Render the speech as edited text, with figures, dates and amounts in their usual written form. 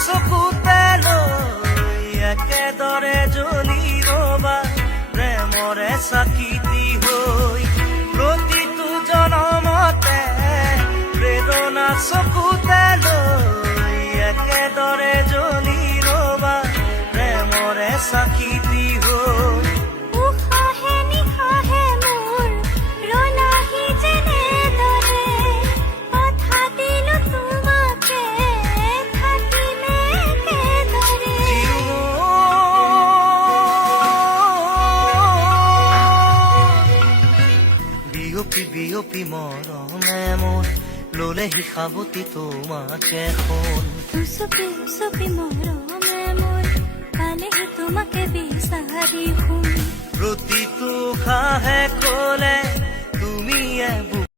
চকুতে লৈ একেদৰে জ্বলি ৰবা প্ৰেমৰে চাকিতি হৈ প্ৰতিটো জনমতে প্ৰেৰণা চকুতে লৈ একেদৰে জ্বলি ৰবা প্ৰেমৰে চাকিতি হৈ উশাহে নিশাহে মোৰ ৰনাহি যেনেদৰে কথা দিলো তোমাকে থাকিমে একেদৰে বিয়পি বিয়পি মৰমে মোৰ ললেহি সাৱতি তোমাকে সোণ উচপি উচপি মৰমে মোৰ পালেহি তোমাকে বিচাৰি শুন প্ৰতিটো খাহে কলে তুমি